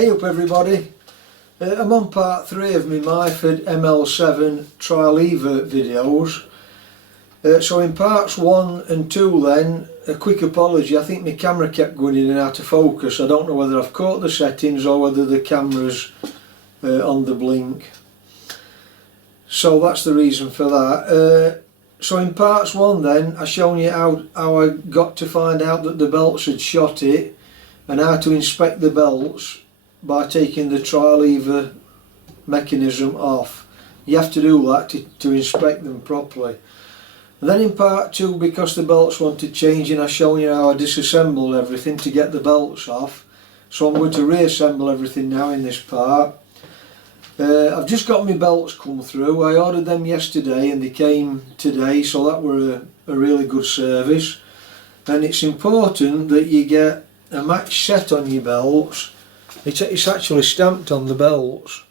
Hey up everybody, I'm on part 3 of my Myford ML7 trial Leva videos. So in parts 1 and 2 then, a quick apology, I think my camera kept going in and out of focus. I don't know whether I've caught the settings or whether the camera's on the blink. So that's the reason for that. So in parts 1 then, I shown you how I got to find out that the belts had shot it and how to inspect the belts by taking the trial lever mechanism off. You have to do that to inspect them properly. And then in part 2, because the belts wanted changing, I've shown you how I disassembled everything to get the belts off. So I'm going to reassemble everything now in this part. I've just got my belts come through. I ordered them yesterday and they came today, so that were a really good service. And it's important that you get a match set on your belts. It's actually stamped on the belts.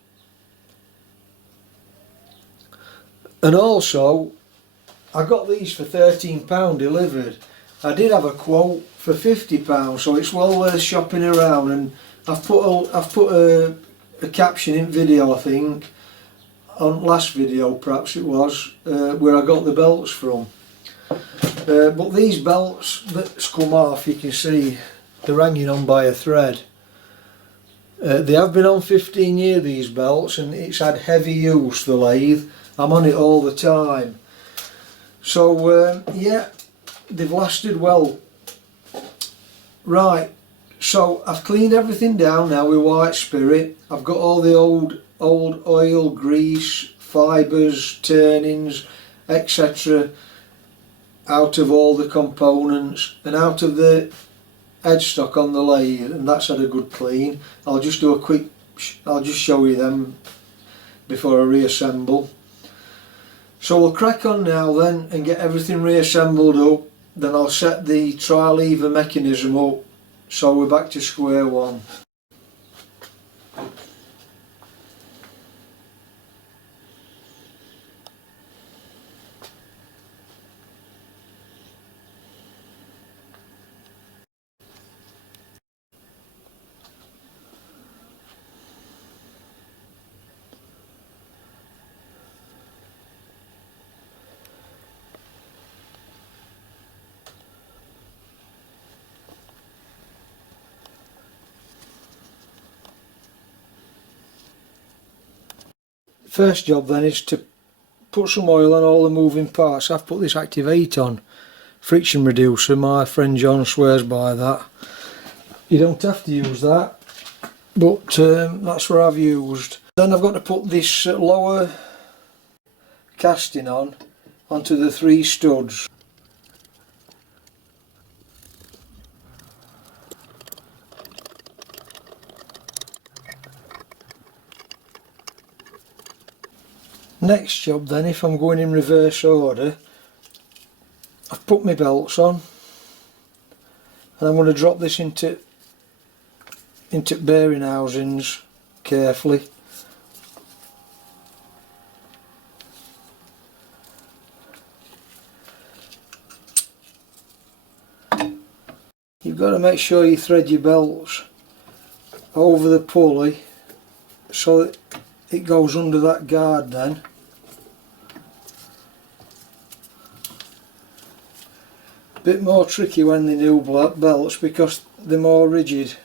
And also, I got these for £13 delivered. I did have a quote for £50, so it's well worth shopping around. And I've put a caption in video, I think, on last video perhaps it was, where I got the belts from. But these belts that's come off, you can see they're hanging on by a thread. They have been on 15 years, these belts, and it's had heavy use, the lathe. I'm on it all the time. So yeah, they've lasted well. Right, so I've cleaned everything down now with white spirit. I've got all the old oil, grease, fibres, turnings, etc. out of all the components and out of the headstock on the lathe, and that's had a good clean. I'll just show you them before I reassemble. So we'll crack on now then and get everything reassembled up. Then I'll set the trial lever mechanism up, so we're back to square one. First job then is to put some oil on all the moving parts. I've put this Activate on, friction reducer. My friend John swears by that. You don't have to use that, but that's what I've used. Then I've got to put this lower casting onto the 3 studs. Next job then, if I'm going in reverse order, I've put my belts on and I'm going to drop this into bearing housings carefully. You've got to make sure you thread your belts over the pulley so that it goes under that guard then. A bit more tricky when they new belts because they're more rigid.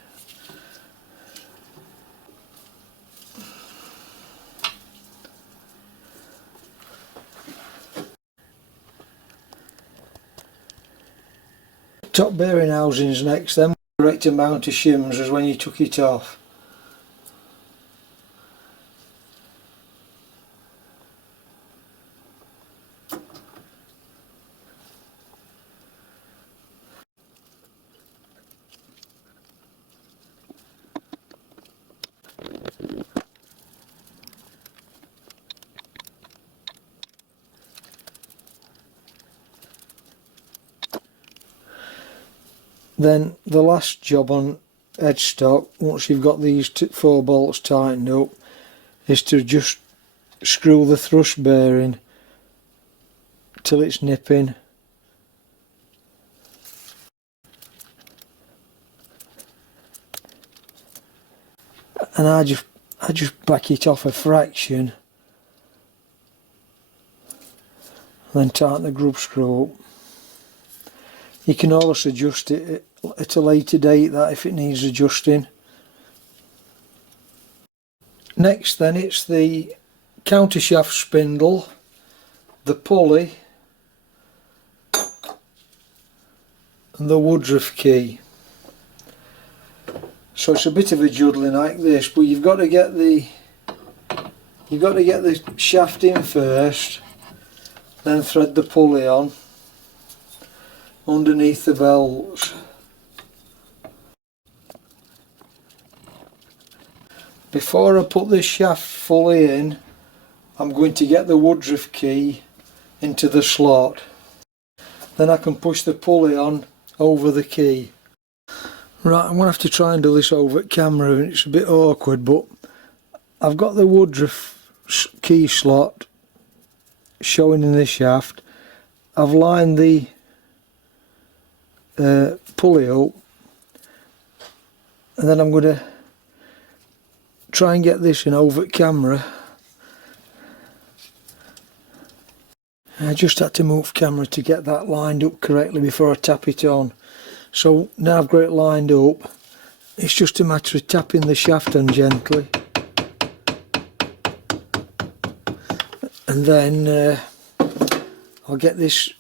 Top bearing housings next, then correct amount of shims as when you took it off. Then the last job on headstock, once you've got these 4 bolts tightened up, is to just screw the thrust bearing till it's nipping. and I just back it off a fraction, then tighten the grub screw up. You can always adjust it at a later date, that, if it needs adjusting. Next then, it's the countershaft spindle, the pulley and the woodruff key. So it's a bit of a juddling like this, but you've got to get the shaft in first, then thread the pulley on underneath the belts. Before I put this shaft fully in, I'm going to get the woodruff key into the slot. Then I can push the pulley on over the key. Right, I'm going to have to try and do this over camera, and it's a bit awkward, but I've got the woodruff key slot showing in the shaft. I've lined the pulley up, and then I'm going to try and get this in over camera. I just had to move camera to get that lined up correctly before I tap it on. So now I've got it lined up, it's just a matter of tapping the shaft on gently, and then I'll get this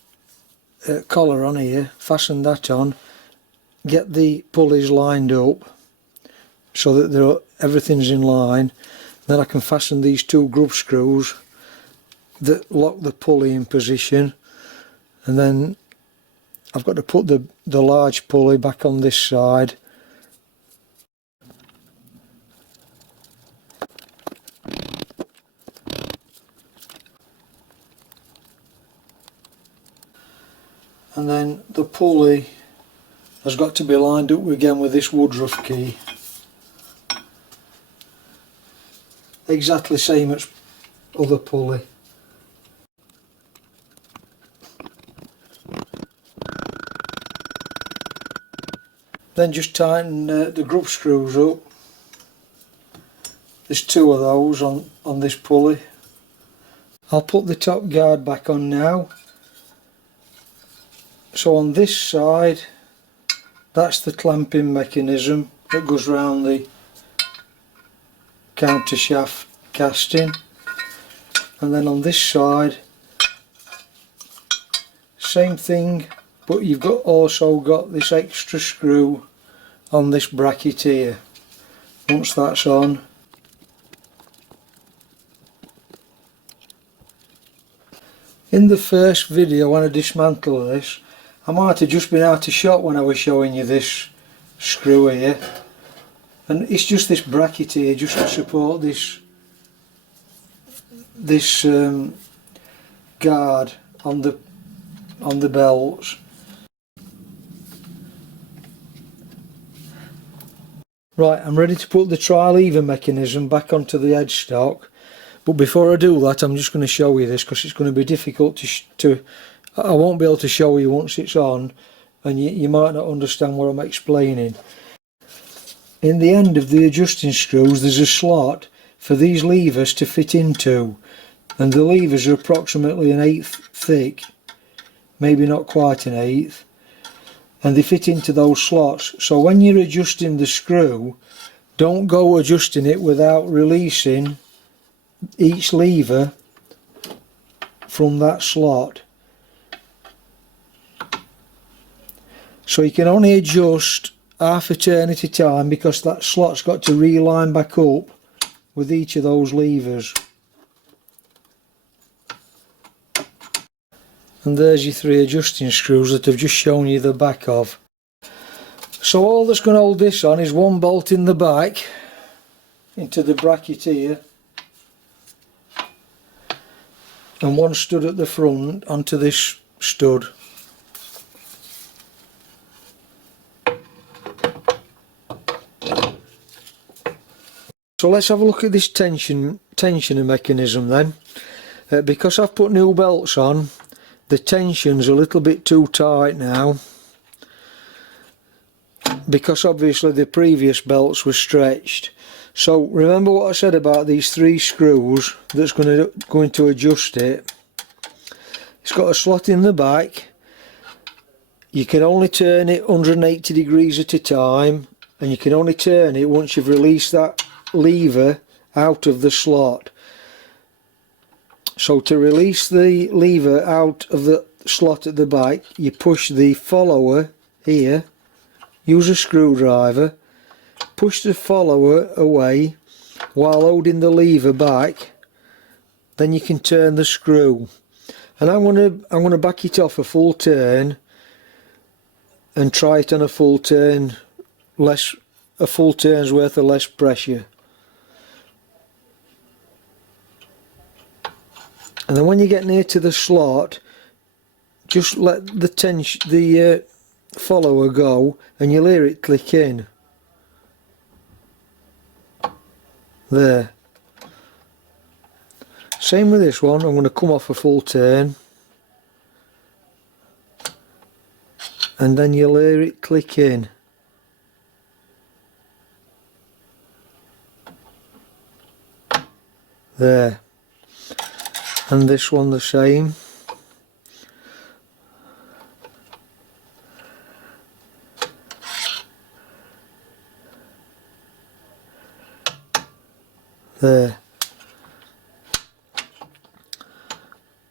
collar on here, fasten that on, get the pulleys lined up so that everything's in line. Then I can fasten these two grub screws that lock the pulley in position, and then I've got to put the large pulley back on this side. And then the pulley has got to be lined up again with this woodruff key. Exactly same as other pulley. Then just tighten the grub screws up. There's two of those on this pulley. I'll put the top guard back on now. So on this side, that's the clamping mechanism that goes round the countershaft casting, and then on this side same thing, but you've also got this extra screw on this bracket here. Once that's on, in the first video when I dismantled this, I might have just been out of shot when I was showing you this screw here, and it's just this bracket here just to support this guard on the belts. Right, I'm ready to put the tri-lever mechanism back onto the headstock, but before I do that I'm just going to show you this, because it's going to be difficult I won't be able to show you once it's on, and you might not understand what I'm explaining. In the end of the adjusting screws there's a slot for these levers to fit into, and the levers are approximately 1/8 thick, maybe not quite 1/8, and they fit into those slots. So when you're adjusting the screw, don't go adjusting it without releasing each lever from that slot. So you can only adjust half a turn at a time, because that slot's got to reline back up with each of those levers. And there's your 3 adjusting screws that I've just shown you the back of. So all that's going to hold this on is one bolt in the back into the bracket here, and one stud at the front onto this stud. So let's have a look at this tensioner mechanism then. Because I've put new belts on, the tension's a little bit too tight now, because obviously the previous belts were stretched. So remember what I said about these 3 screws that's going to adjust it. It's got a slot in the back. You can only turn it 180 degrees at a time, and you can only turn it once you've released that lever out of the slot. So to release the lever out of the slot at the back, you push the follower here, use a screwdriver, push the follower away while holding the lever back, then you can turn the screw. And I'm gonna back it off a full turn and try it on a full turn, a full turn's worth of less pressure. And then when you get near to the slot, just let the follower go, and you'll hear it click in. There. Same with this one. I'm going to come off a full turn, and then you'll hear it click in. There. And this one the same. There.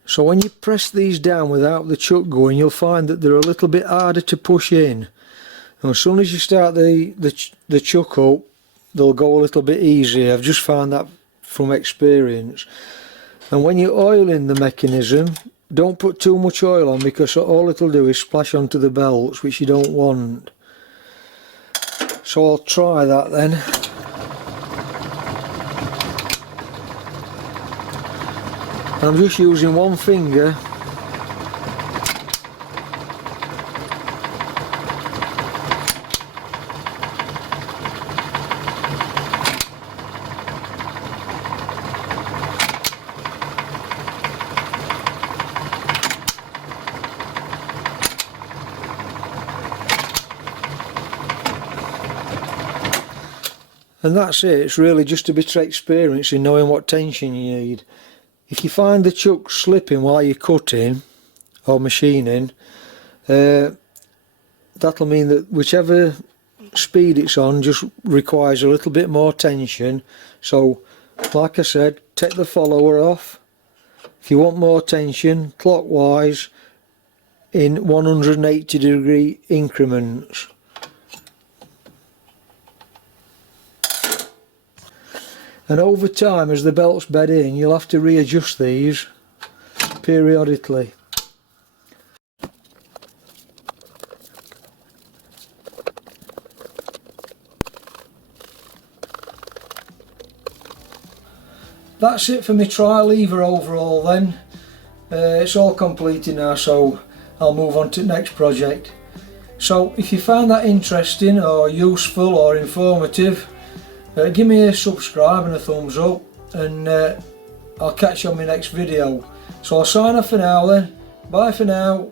So when you press these down without the chuck going, you'll find that they're a little bit harder to push in. And as soon as you start the chuck up, they'll go a little bit easier. I've just found that from experience. And when you're oiling the mechanism, don't put too much oil on, because all it'll do is splash onto the belts, which you don't want. So I'll try that then. I'm just using one finger. And that's it. It's really just a bit of experience in knowing what tension you need. If you find the chuck slipping while you're cutting or machining, that'll mean that whichever speed it's on just requires a little bit more tension. So like I said, take the follower off. If you want more tension, clockwise in 180 degree increments. And over time, as the belts bed in, you'll have to readjust these periodically. That's it for my trial lever overall then. It's all completed now, so I'll move on to the next project. So if you found that interesting or useful or informative, give me a subscribe and a thumbs up, and I'll catch you on my next video. So I'll sign off for now then. Bye for now.